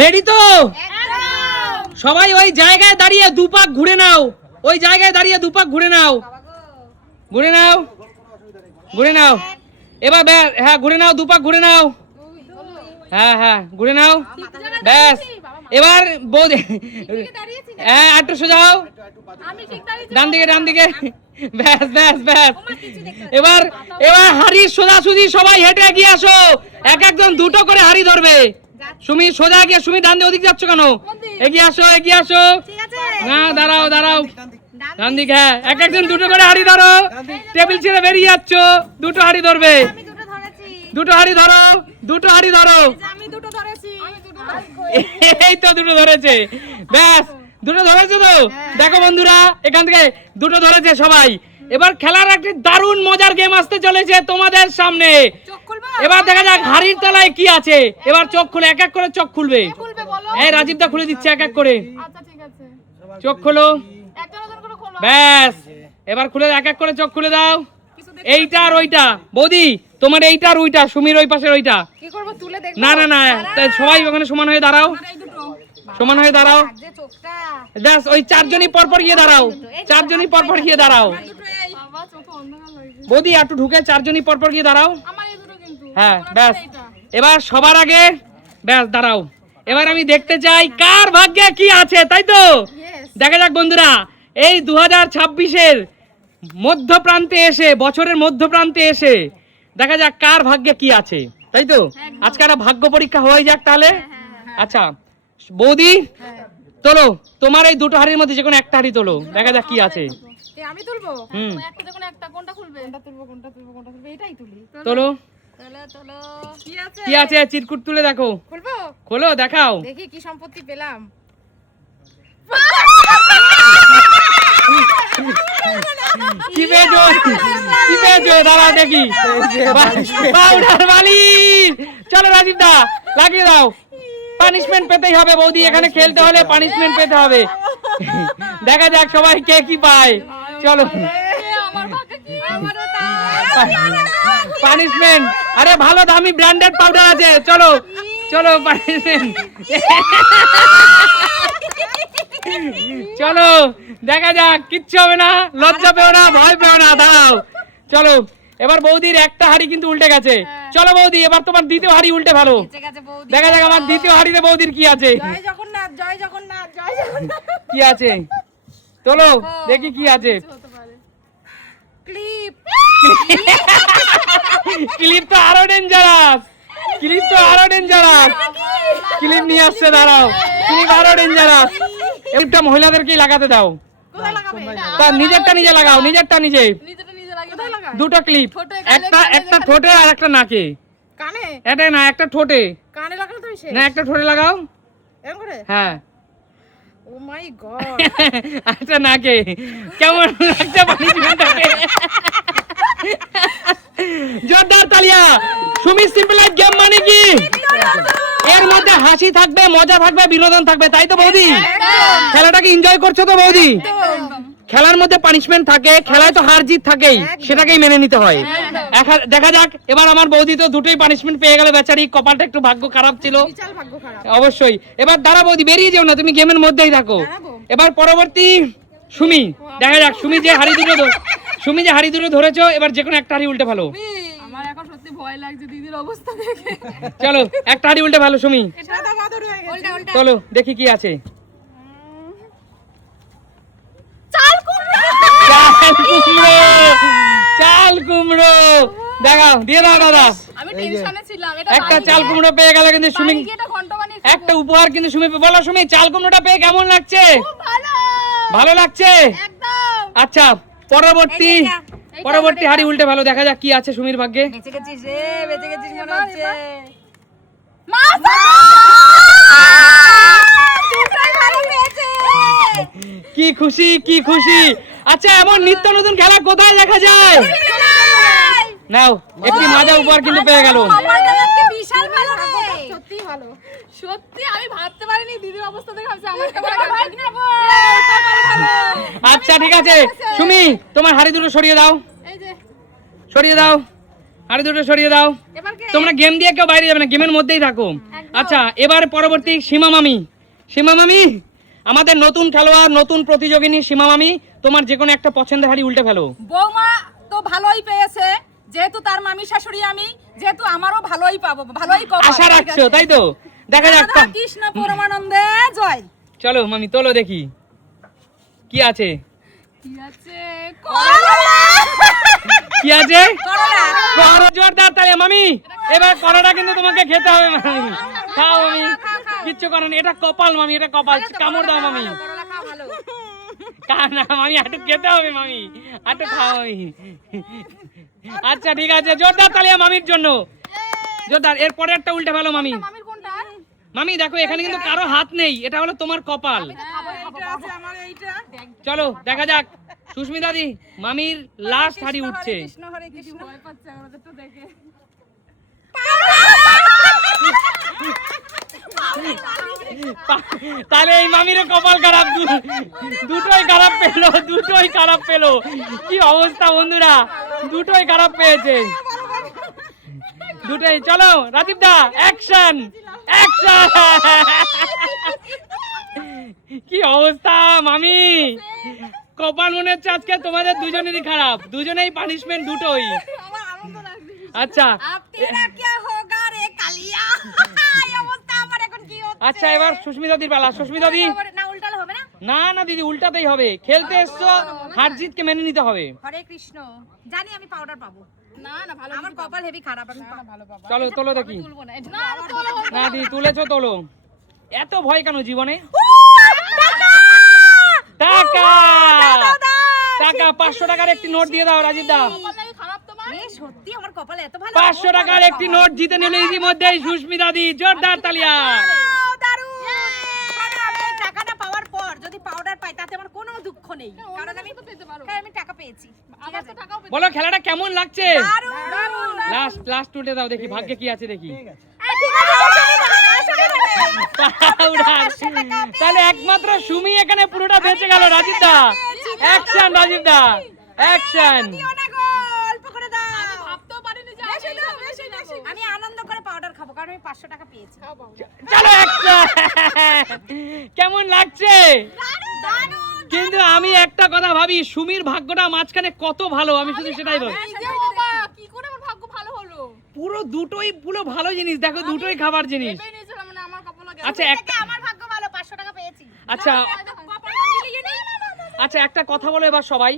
Ready তো? সবাই ওই জায়গায় দাঁড়িয়ে দুপাক ঘুরে নাও, ওই জায়গায় দাঁড়িয়ে দুপাক ঘুরে নাও, ঘুরে নাও, ঘুরে নাও। এবার হ্যাঁ ঘুরে নাও, দুপাক ঘুরে নাও, হ্যাঁ হ্যাঁ ঘুরে নাও, ব্যাস। এবার বৌদি হ্যাঁ একটু সোজা হও, ডান দিকে ডান দিকে, ব্যাস ব্যাস ব্যাস। এবার এবার হাড়ি সোজাসুজি সবাই হেঁটে এগিয়ে আসো, এক একজন দুটো করে হাড়ি ধরবে। সুমি সোজা গিয়ে, সুমি ডান দিকে, ওদিক যাচ্ছ কেন? এগিয়ে আসো এগিয়ে আসো, না দাঁড়াও দাঁড়াও, ডান দিকে, হ্যাঁ এক একজন দুটো করে হাড়ি ধরো, টেবিল ছেড়ে বেরিয়ে যাচ্ছ, দুটো হাড়ি ধরবে, দুটো হাড়ি ধরো, দুটো হাড়ি ধরো, এই তো দুটো ধরেছে, ব্যাস দুটো ধরেছে তো। দেখো বন্ধুরা এখান থেকে দুটো ধরেছে সবাই। এবার খেলার একটি দারুণ মজার গেম আসতে চলেছে তোমাদের সামনে। এবার দেখা যাক হাড়ির তলায় কি আছে। এবার চোখ খুলে, এক এক করে চোখ খুলবে। এই রাজীব দা খুলে দিচ্ছে এক এক করে, চোখ খোলো, ব্যাস। এবার খুলে এক এক করে চোখ খুলে দাও। এইটা আর ওইটা, বৌদি তোমার এইটা আর ওইটা, সুমির ওই পাশের ওইটা। না না না, সবাই ওখানে সমান হয়ে দাঁড়াও, সমান হয়ে দাঁড়াও, ব্যাস। ওই চারজনই পরপর গিয়ে দাঁড়াও, চারজনই পরপর গিয়ে দাঁড়াও। বৌদি একটু ঢুকে চারজনই পরপর গিয়ে দাঁড়াও, হ্যাঁ ব্যাস। এবার সবার আগে ব্যাস দাঁড়াও। এবার আমি দেখতে চাই কার ভাগ্যে কি আছে, তাই তো? দেখা যাক বন্ধুরা, এই 2026-এর মধ্যপ্রান্তে এসে, বছরের মধ্যপ্রান্তে এসে দেখা যাক কার ভাগ্যে কি আছে, তাই তো? আজকে একটা ভাগ্য পরীক্ষা হয়ে যাক তাহলে। আচ্ছা বৌদি তোলো, তোমার এই দুটো হাড়ির মধ্যে যে কোনো একটা হাড়ি তোলো, দেখা যাক কি আছে। আমি তুলবো, একটা দেখুন, একটা কোনটা খুলবে, কোনটা তুলবো, কোনটা তুলবো, কোনটা তুলবো, এটাই তুলি। তোলো, তোলো তোলো, কি আছে চিরকুট তুলে দেখো, খুলবো, খোলো দেখাও, দেখি কি সম্পত্তি পেলাম। কি পেয়েছো, কি পেয়েছো দাঁড়াও দেখি, পাউডার বালিশ। চলো রাজীব দা লাগিয়ে দাও, পানিশমেন্ট পেতেই হবে বৌদি, এখানে খেলতে হলে পানিশমেন্ট পেতে হবে। দেখা যাক সবাই কে কি পায়, চলো পানিশমেন্ট। আরে ভালো দামি ব্র্যান্ডেড পাউডার আছে, চলো চলো পানিশমেন্ট। চলো দেখা যাক, কিচ্ছু হবে না, লজ্জা পেও না, ভয় পেও না, দাঁড়াও। চলো এবার বৌদির একটা হাড়ি কিন্তু উল্টে গেছে। চলো বৌদি এবার তোমার দ্বিতীয় হাড়ি উল্টে ভালো, দেখা যাক আমার দ্বিতীয় হাড়িতে বৌদির কি আছে। জয় জগন্নাথ, জয় জগন্নাথ, জয় জগন্নাথ। কি আছে তোলো দেখি কি আছে। ক্লিপ, ক্লিপ তো আরো ডেঞ্জারাস, ক্লিপ তো আরো ডেঞ্জারাস, ক্লিপ নিয়ে আসছে, দাঁড়াও, ক্লিপ আরো ডেঞ্জারাস। ক্লিপটা মহিলাদেরকেই লাগাতে দাও, তা নিজেরটা নিজে লাগাও, নিজেরটা নিজে। দুটো ক্লিপ, একটা একটা ঠোঁটে আর একটা নাকে, কানে, এটা না একটা ঠোঁটে, কানে লাগানো তো সে না একটা ঠোঁটে লাগাও, এরকম করে, হ্যাঁ। ও মাই গড, আচ্ছা নাকে কেমন লাগছে পানিশমেন্টটাকে? জোরদার তালিয়া। সুমি সিম্পল লাইফ গেম মানে কি? এর মধ্যে হাসি থাকবে, মজা থাকবে, বিনোদন থাকবে, তাই তো বৌদি? খেলাটাকে এনজয় করছো তো বৌদি? খেলার মধ্যে পানিশমেন্ট থাকে, খেলায় তো হার জিত থাকেই, সেটাকেই মেনে নিতে হয়। দেখা যাক এবার আমার বৌদি তো দুটোই পানিশমেন্ট পেয়ে গেল, বেচারি কপালটা একটু ভাগ্য খারাপ ছিল, বিশাল ভাগ্য খারাপ। অবশ্যই। এবার দাঁড়া বৌদি, বেরিয়ে যেও না, তুমি গেমের মধ্যেই থাকো। এবার পরবর্তী সুমি, দেখা যাক সুমি যে হাড়ি দুটো, সুমি যে হাড়ি দুটো ধরেছো, এবার যে কোনো একটা হাড়ি উল্টে ভালো। আমার এখন সত্যি ভয় লাগছে দিদির অবস্থা দেখে। চলো একটা হাড়ি উল্টে ভালো সুমি, এটা তো বাদর হয়ে গেছে। উল্টা চলো দেখি কি আছে। চাল কুমড়ো, চাল কুমড়ো, চাল কুমড়ো, দেখাও, দিয়ে দাও দাদা। আমি টেনশনে ছিলাম, এটা একটা চাল কুমড়ো পেয়ে গেল কিন্তু সুমি, এটা ঘন্ট বানিয়ে একটা উপহার কিন্তু সুমি। বলো সুমি, চাল কুমড়োটা পেয়ে কেমন লাগছে? খুব ভালো, ভালো লাগছে? একদম। আচ্ছা পরবর্তী হাড়ি উল্টে ভালো, দেখা যাক কি আছে সুমির ভাগ্যে। বেঁচে গেছিস রে, বেঁচে গেছিস মনে হচ্ছে। মাছ, দুটোই ভালো পেয়েছে। কি খুশি, কি খুশি। আচ্ছা এমন নিত্য নতুন খেলা কোথায় দেখা যায়? নাও একটি মাজা উপহার কিন্তু পেয়ে গেল। আমার কাছে বিশাল ভালো রে, সত্যি ভালো, সত্যি আমি ভাবতে পারিনি দিদির অবস্থা দেখে ভাবছি আমার ভাই নেব। আচ্ছা ঠিক আছে সুমি, তোমার হাড়ি দুটো সরিয়ে দাও, এই যে সরিয়ে দাও, হাড়ি দুটো সরিয়ে দাও। এবার কে? তোমরা গেম দিয়ে কেউ বাইরে যাবে না, গেমের মধ্যেই থাকো। আচ্ছা এবার পরবর্তী সীমা মামি। সীমা মামি আমাদের নতুন খেলোয়াড়, নতুন প্রতিযোগিনী সীমা মামি, তোমার যে কোনো একটা পছন্দের হাড়ি উল্টে ফেলো। বৌমা তো ভালোই পেয়েছে, যেহেতু তার মামি শাশুড়ি আমি, যেহেতু আমারও ভালোই পাবো, ভালোই কপাল। আশা রাখছো তাই তো? দেখা যাক। রাধা কৃষ্ণ পরমানন্দে জয়। চলো মামি তোলো দেখি কি আছে। কি আছে? করলা। কি আছে? করলা। করো, জোরদার তালে মামি। এবার করোটা কিন্তু তোমাকে খেতে হবে মামি। খাও মামি, কিচ্ছু করো না, এটা কপাল মামি, এটা কপাল। কামড় দাও মামি। করলা খাওয়া ভালো। না মামি, একটু খেতে হবে মামি, একটু খাও মামি। আচ্ছা ঠিক আছে, জোরদার তালিয়া মামির জন্য, জোরদার। এরপরে একটা উল্টে ফেলো মামি। মামির কোনটা? মামি দেখো এখানে কিন্তু কারো হাত নেই, এটা হলো তোমার কপাল। এইটা আছে আমার, এইটা। চলো দেখা যাক। সুস্মিতা দি, মামির লাস্ট হাড়ি উঠছে। কৃষ্ণ হরে কৃষ্ণ। ভয় পাচ্ছে আমাদেরটা দেখে। তাহলে এই মামির কপাল খারাপ, দুটোই খারাপ পেলো, দুটোই খারাপ পেলো। কি অবস্থা বন্ধুরা, দুটোই খারাপ পেয়েছে, দুটোই। চলো রাজীব দা, অ্যাকশন অ্যাকশন। কি অবস্থা মামি, কপাল মনে হচ্ছে আজকে তোমাদের দুজনেরই খারাপ, দুজনেই পানিশমেন্ট দুটোই। আমার আনন্দ লাগছে। আচ্ছা আব তেরা কি হোগা রে কালিয়া। এই অবস্থা আমার এখন কি হচ্ছে? আচ্ছা এবার সুস্মিতা দির পালা। সুস্মিতা দি, না উল্টালে হবে না? না না দিদি, উল্টাতেই হবে। খেলতে এসছো, হার জিতকে মেনে নিতে হবে। হরে কৃষ্ণ। জানি আমি পাউডার পাবো। না না ভালো, আমার কপাল হেভি খারাপ, আমি ভালো পাবো। চলো তোলো দেখি। তুলবো না। না তোলা হবে না দিদি তুলেছো, তোলো। এত ভয় কেন জীবনে? টাকা টাকা 500 টাকার একটি নোট দিয়ে দাও রাজীব দা। কপাল নাকি খারাপ তোমার? এ সত্যি আমার কপাল এত ভালো। 500 টাকার একটি নোট জিতে নিল ইতিমধ্যেই সুস্মিতা দি, জোরদার তালিয়া। দারুণ। কারণ আমি এই টাকাটা পাওয়ার পর যদি পাউডার পাই তাতে আমার কোনো দুঃখ নেই, কারণ আমি আমি টাকা পেয়েছি। আমার তো টাকাও পেয়েছি। বলো খেলাটা কেমন লাগছে? দারুণ দারুণ। লাস্ট লাস্ট উঠে দাও দেখি, ভাগ্যে কি আছে দেখি। তাহলে একমাত্র সুমি এখানে পুরোটা বেঁচে গেল। রাজীব দা অ্যাকশন, রাজীব দা অ্যাকশন। আমি আনন্দ করে পাউডার খাবো, কারণ আমি 500 টাকা পেয়েছি। চলো অ্যাকশন। কেমন লাগছে? কিন্তু আমি একটা কথা ভাবি, সুমির ভাগ্যটা মাঝখানে কত ভালো, আমি শুধু সেটাই বলি। কি করে আমার ভাগ্য ভালো হলো? পুরো দুটোই পুরো ভালো জিনিস, দেখো দুটোই খাবার জিনিস। মানে আমার কপাল লাগে। আচ্ছা একটা, আমার ভাগ্য ভালো, 500 টাকা পেয়েছি। আচ্ছা আচ্ছা একটা কথা বলো এবার সবাই।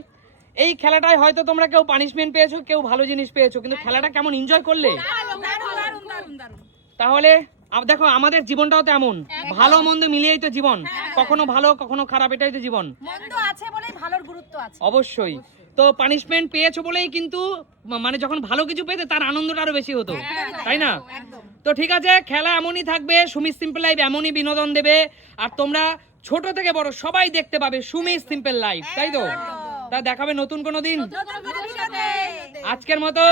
এই খেলাটায় হয়তো তোমরা কেউ পানিশমেন্ট পেয়েছো, কেউ ভালো জিনিস পেয়েছো, কিন্তু খেলাটা কেমন এনজয় করলে? তাহলে দেখো আমাদের জীবনটাও তো এমন, ভালো মন্দ মিলিয়েই তো জীবন, কখনো ভালো কখনো খারাপ, এটাই তো জীবন। মন্দ আছে বলেই ভালোর গুরুত্ব আছে। অবশ্যই। তো পানিশমেন্ট পেয়েছো বলেই কিন্তু মানে যখন ভালো কিছু পেতে তার আনন্দটা আরো বেশি হতো, তাই না? তো ঠিক আছে, খেলা এমনই থাকবে, সুমি সিম্পল লাইফ এমনই বিনোদন দেবে, আর তোমরা ছোট থেকে বড় সবাই দেখতে পাবে সুমি সিম্পল লাইফ, তাই তো? তা দেখাবে নতুন কোনো দিন। আজকের মতো